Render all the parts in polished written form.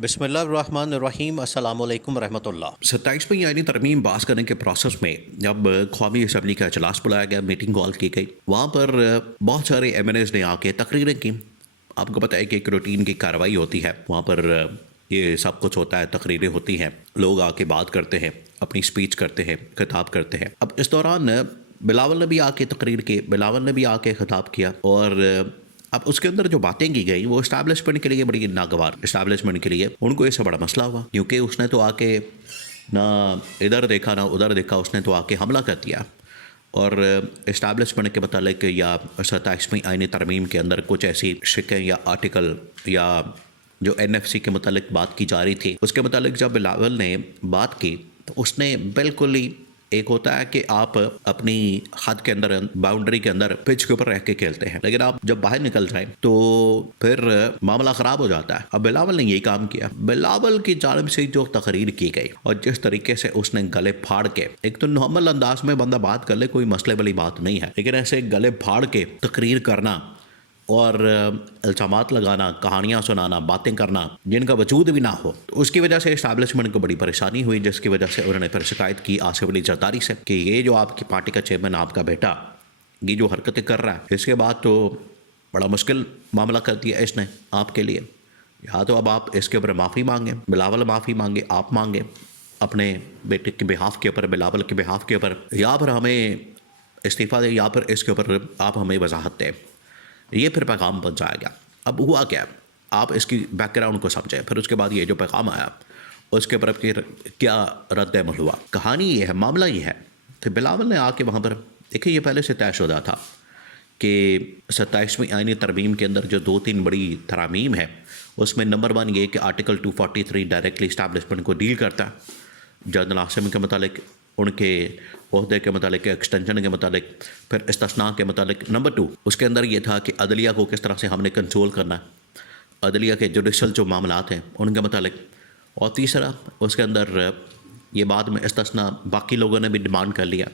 बिस्मिल्लाहिर्रहमानिर्रहीम अस्सलामु अलैकुम रहमतुल्लाह। 27वीं आईनी तरमीम पास करने के प्रोसेस में जब कौमी असम्बली का इजलास बुलाया गया, मीटिंग कॉल की गई, वहाँ पर बहुत सारे MNAs ने आके तकरीरें की। आपको पता है कि एक रूटीन की कार्रवाई होती है, वहाँ पर ये सब कुछ होता है, तकरीरें होती हैं, लोग आके बात करते हैं, अपनी स्पीच करते हैं, खिताब करते हैं। अब इस दौरान बिलावल ने भी आके तकरीर की, बिलावल ने भी आके खिताब किया और अब उसके अंदर जो बातें की गई वो इस्टेब्लिशमेंट के लिए बड़ी नागवार, इस्टेब्लिशमेंट के लिए उनको इससे बड़ा मसला हुआ, क्योंकि उसने तो आके ना इधर देखा ना उधर देखा, उसने तो आके हमला कर दिया और इस्टेब्लिशमेंट के मतलब या 27वीं आईनी तरमीम के अंदर कुछ ऐसी शिकें या आर्टिकल या जो NFC के मतलब बात की जा रही थी, उसके मतलब जब बिलावल ने बात की तो उसने बिल्कुल ही, एक होता है कि आप अपनी हद के अंदर, बाउंड्री के अंदर पिच के ऊपर रह के खेलते हैं, लेकिन आप जब बाहर निकल जाए तो फिर मामला ख़राब हो जाता है। अब बिलावल ने यही काम किया। बिलावल की जानिब से जो तकरीर की गई और जिस तरीके से उसने गले फाड़ के, एक तो नॉर्मल अंदाज में बंदा बात कर ले, कोई मसले वाली बात नहीं है, लेकिन ऐसे गले फाड़ के तकरीर करना और इल्ज़ामात लगाना, कहानियाँ सुनाना, बातें करना जिनका वजूद भी ना हो, तो उसकी वजह से इस्टेब्लिशमेंट को बड़ी परेशानी हुई, जिसकी वजह से उन्होंने फिर शिकायत की आसिफ अली जरदारी से कि ये जो आपकी पार्टी का चेयरमैन, आपका बेटा, ये जो हरकतें कर रहा है, इसके बाद तो बड़ा मुश्किल मामला कर दिया इसने आपके लिए। या तो अब आप इसके ऊपर माफ़ी मांगें, बिलावल माफ़ी मांगे, आप मांगे अपने बेटे के बिहाफ के ऊपर, बिलावल के बिहाफ के ऊपर, या फिर हमें इस्तीफ़ा दें, या फिर इसके ऊपर आप हमें वजाहत दें। ये फिर पैगाम बन जाएगा। अब हुआ क्या, आप इसकी बैकग्राउंड को समझें, फिर उसके बाद ये जो पैगाम आया उसके ऊपर फिर क्या रद्द अमल हुआ। कहानी ये है, मामला ये है कि बिलावल ने आके वहाँ पर, देखिए ये पहले से तयशुदा था कि 27वीं आईनी तरमीम के अंदर जो 2-3 बड़ी तरामीम है, उसमें नंबर 1 ये कि आर्टिकल 243 डायरेक्टली इस्टेब्लिशमेंट को डील करता है, जनरल आसिम के मतलब उनके ओहदे के मतलब, एक्सटेंशन के मतलब, फिर इस्तिस्ना के मतलब। नंबर 2 उसके अंदर ये था कि अदलिया को किस तरह से हमने कंट्रोल करना है, अदलिया के जुडिशल जो मामलात हैं उनके मतलब। और तीसरा उसके अंदर ये बाद में इस्तिस्ना बाकी लोगों ने भी डिमांड कर लिया।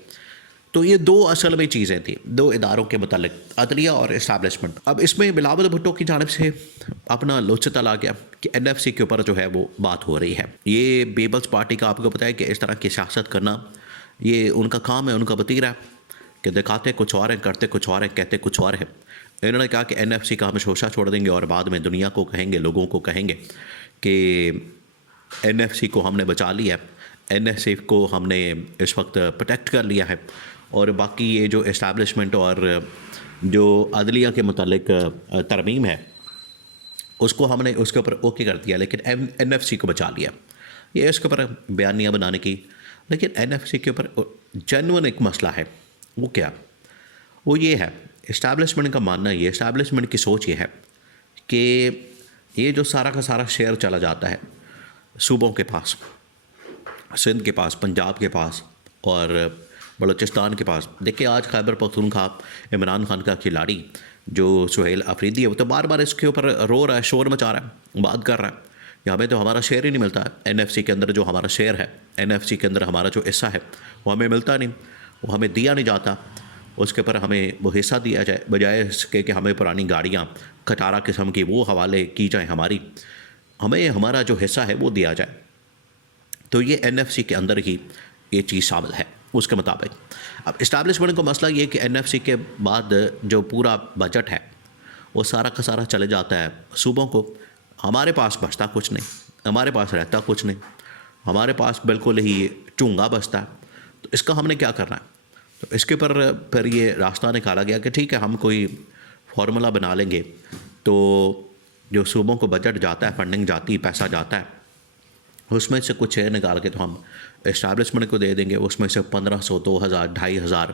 तो ये 2 असल में चीज़ें थी, 2 इदारों के मतलब, अदलिया और इस्टेब्लिशमेंट। अब इसमें बिलावल भुट्टो की जानिब से अपना लोच चला गया कि NFC के ऊपर जो है वो बात हो रही है। ये पीपल्स पार्टी का आपको पता है कि इस तरह की सियासत करना ये उनका काम है, उनका वतीरा है कि दिखाते कुछ और हैं, करते कुछ और हैं, कहते कुछ और है। इन्होंने कहा कि NFC का हम शोशा छोड़ देंगे और बाद में दुनिया को कहेंगे, लोगों को कहेंगे कि NFC को हमने बचा लिया, NFC को हमने इस वक्त प्रोटेक्ट कर लिया है, और बाकी ये जो इस्टेब्लिशमेंट और जो अदलिया के मुतालिक तरमीम है उसको हमने उसके ऊपर ओके कर दिया, लेकिन NFC को बचा लिया। ये इसके ऊपर बयानियाँ बनाने की, लेकिन NFC के ऊपर जेन्युइन एक मसला है। वो क्या, वो ये है, इस्टेब्लिशमेंट का मानना, ये इस्टेब्लिशमेंट की सोच ये है कि ये जो सारा का सारा शेयर चला जाता है सूबों के पास, सिंध के पास, पंजाब के पास और बलूचिस्तान के पास। देखिए आज खैबर पख्तूनख्वा, इमरान खान का खिलाड़ी जो सुहेल अफरीदी है, वो तो बार बार इसके ऊपर रो रहा है, शोर मचा रहा है, बात कर रहा है कि हमें तो हमारा शेयर ही नहीं मिलता है। NFC के अंदर जो हमारा शेयर है, NFC के अंदर हमारा जो हिस्सा है वो हमें मिलता नहीं, वो हमें दिया नहीं जाता। उसके ऊपर हमें वो हिस्सा दिया जाए, बजाय इसके कि हमें पुरानी गाड़ियाँ खटारा किस्म की वो हवाले की जाए, हमें हमारा जो हिस्सा है वो दिया जाए। तो ये NFC के अंदर ही ये चीज़ शामिल है उसके मुताबिक। अब इस्टेब्लिशमेंट को मसला ये कि NFC के बाद जो पूरा बजट है वो सारा का सारा चले जाता है सूबों को। हमारे पास बचता कुछ नहीं, हमारे पास रहता कुछ नहीं, हमारे पास बिल्कुल ही चूंगा बचता है। तो इसका हमने क्या करना है, तो इसके ऊपर फिर ये रास्ता निकाला गया कि ठीक है, हम कोई फार्मूला बना लेंगे, तो जो सूबों को बजट जाता है, फंडिंग जाती है, पैसा जाता है, उसमें से कुछ शेयर निकाल के तो हम इस्टेब्लिशमेंट को दे देंगे। उसमें से 1500, 2000, 2500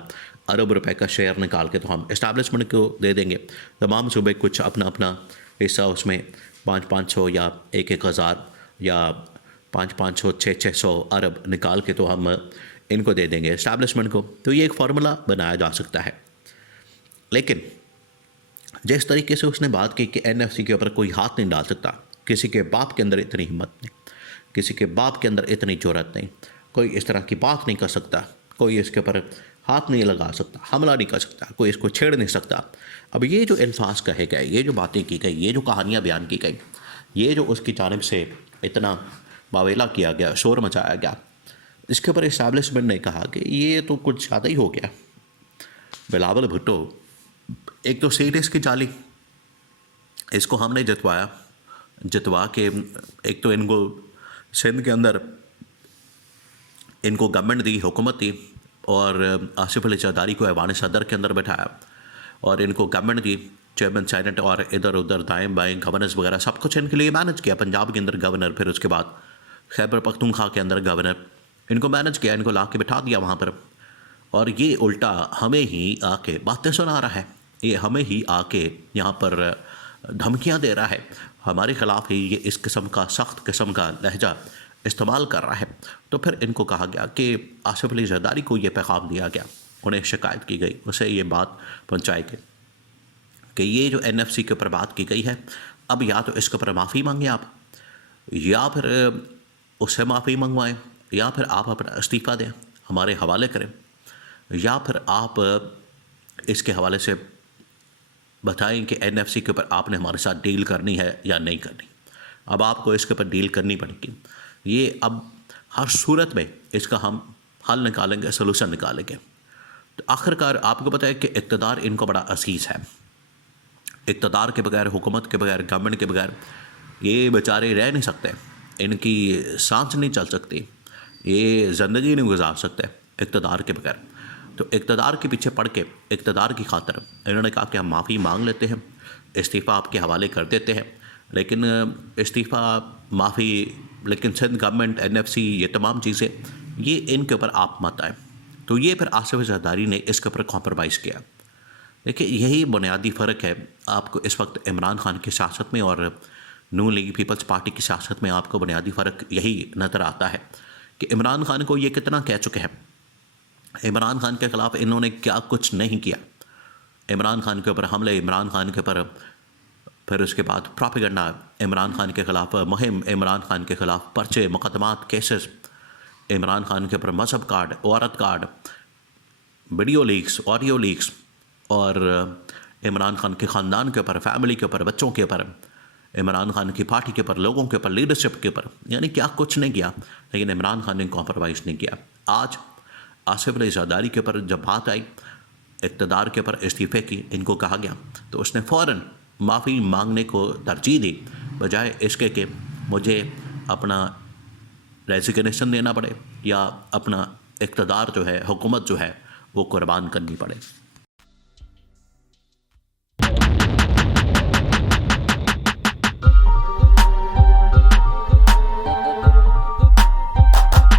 अरब रुपए का शेयर निकाल के तो हम इस्टेब्लिशमेंट को दे देंगे। तमाम सूबे कुछ अपना अपना हिस्सा, उसमें 500 या 1,000 या 500, 600 अरब निकाल के तो हम इनको दे देंगे इस्टेब्लिशमेंट को। तो ये एक फार्मूला बनाया जा सकता है। लेकिन जिस तरीके से उसने बात की कि NFC के ऊपर कोई हाथ नहीं डाल सकता, किसी के बाप के अंदर इतनी हिम्मत नहीं, किसी के बाप के अंदर इतनी जरूरत नहीं, कोई इस तरह की बात नहीं कर सकता, कोई इसके ऊपर हाथ नहीं लगा सकता, हमला नहीं कर सकता, कोई इसको छेड़ नहीं सकता। अब ये जो अल्फाज कहे गए, ये जो बातें की गई, ये जो कहानियाँ बयान की गई, ये जो उसकी जानिब से इतना वावेला किया गया, शोर मचाया गया, इसके ऊपर इस्टेब्लिशमेंट ने कहा कि ये तो कुछ ज़्यादा ही हो गया। बिलावल भुट्टो, एक तो सीट इसकी जाली, इसको हमने जितवा के एक तो इनको सिंध के अंदर इनको गवर्नमेंट दी, हुकूमत दी, और आसिफ अली जरदारी को ऐवान सदर के अंदर बैठाया और इनको गवर्नमेंट दी, चेयरमैन सेनेट और इधर उधर दाएं बाएं गवर्नर्स वगैरह सब कुछ इनके लिए मैनेज किया। पंजाब के अंदर गवर्नर, फिर उसके बाद खैबर पख्तूनख्वा के अंदर गवर्नर, इनको मैनेज किया, इनको ला के बिठा दिया वहाँ पर। और ये उल्टा हमें ही आके बातें सुना रहा है, ये हमें ही आके यहाँ पर धमकियाँ दे रहा है, हमारे ख़िलाफ़ ही ये इस किस्म का सख्त किस्म का लहजा इस्तेमाल कर रहा है। तो फिर इनको कहा गया कि आसिफ अली जरदारी को ये पैगाम दिया गया, उन्हें शिकायत की गई, उसे ये बात पहुँचाई गई कि ये जो NFC के ऊपर बात की गई है, अब या तो इसके ऊपर माफ़ी मांगें आप, या फिर उससे माफ़ी मंगवाएं, या फिर आप अपना इस्तीफ़ा दें, हमारे हवाले करें, या फिर आप इसके हवाले से बताएं कि NFC के ऊपर आपने हमारे साथ डील करनी है या नहीं करनी। अब आपको इसके ऊपर डील करनी पड़ेगी। ये अब हर सूरत में इसका हम हल निकालेंगे, सलूशन निकालेंगे। तो आखिरकार आपको पता है कि इक़्तिदार इनको बड़ा असीस है। इक़्तिदार के बगैर, हुकूमत के बगैर, गवर्नमेंट के बगैर ये बेचारे रह नहीं सकते, इनकी सांस नहीं चल सकती, ये ज़िंदगी नहीं गुजार सकते इक़्तिदार के बगैर। तो इक़्तिदार के पीछे पड़ के, इक़्तिदार की खातिर इन्होंने कहा कि हम माफ़ी मांग लेते हैं, इस्तीफ़ा आपके हवाले कर देते हैं, लेकिन इस्तीफ़ा, माफ़ी, लेकिन सिंध गवर्नमेंट, NFC, ये तमाम चीज़ें, ये इनके ऊपर आप मत आए। तो ये फिर आसिफ जरदारी ने इसके ऊपर कॉम्प्रोमाइज़ किया। देखिए, यही बुनियादी फ़र्क है आपको इस वक्त इमरान खान की सियासत में और नून लीग पीपल्स पार्टी की सियासत में। आपको बुनियादी फ़र्क यही नज़र आता है कि इमरान खान को ये कितना कह चुके हैं, इमरान खान के ख़िलाफ़ इन्होंने क्या कुछ नहीं किया। इमरान खान के ऊपर हमले, इमरान खान के ऊपर फिर उसके बाद प्रोपेगेंडा, इमरान खान के ख़िलाफ़ मुहिम, इमरान खान के ख़िलाफ़ पर्चे, मुकदमात, केसेस, इमरान खान के ऊपर मजहब कार्ड, औरत card, video leaks, audio leaks, और इमरान खान के ख़ानदान के ऊपर, फैमिली के ऊपर, बच्चों के ऊपर, इमरान खान की पार्टी के ऊपर, लोगों के ऊपर, लीडरशिप के ऊपर, यानी क्या कुछ नहीं किया। लेकिन इमरान खान ने कॉम्प्रोमाइज़ नहीं किया। आज आसिफ अली जरदारी के ऊपर जब बात आई इक़्तिदार के ऊपर इस्तीफ़े की, इनको कहा गया, तो उसने फ़ौरन माफ़ी मांगने को तरजीह दी, बजाय इसके कि मुझे अपना रेजिग्नेशन देना पड़े या अपना इक़्तिदार जो है, हुकूमत जो है, वो कुर्बान करनी पड़े।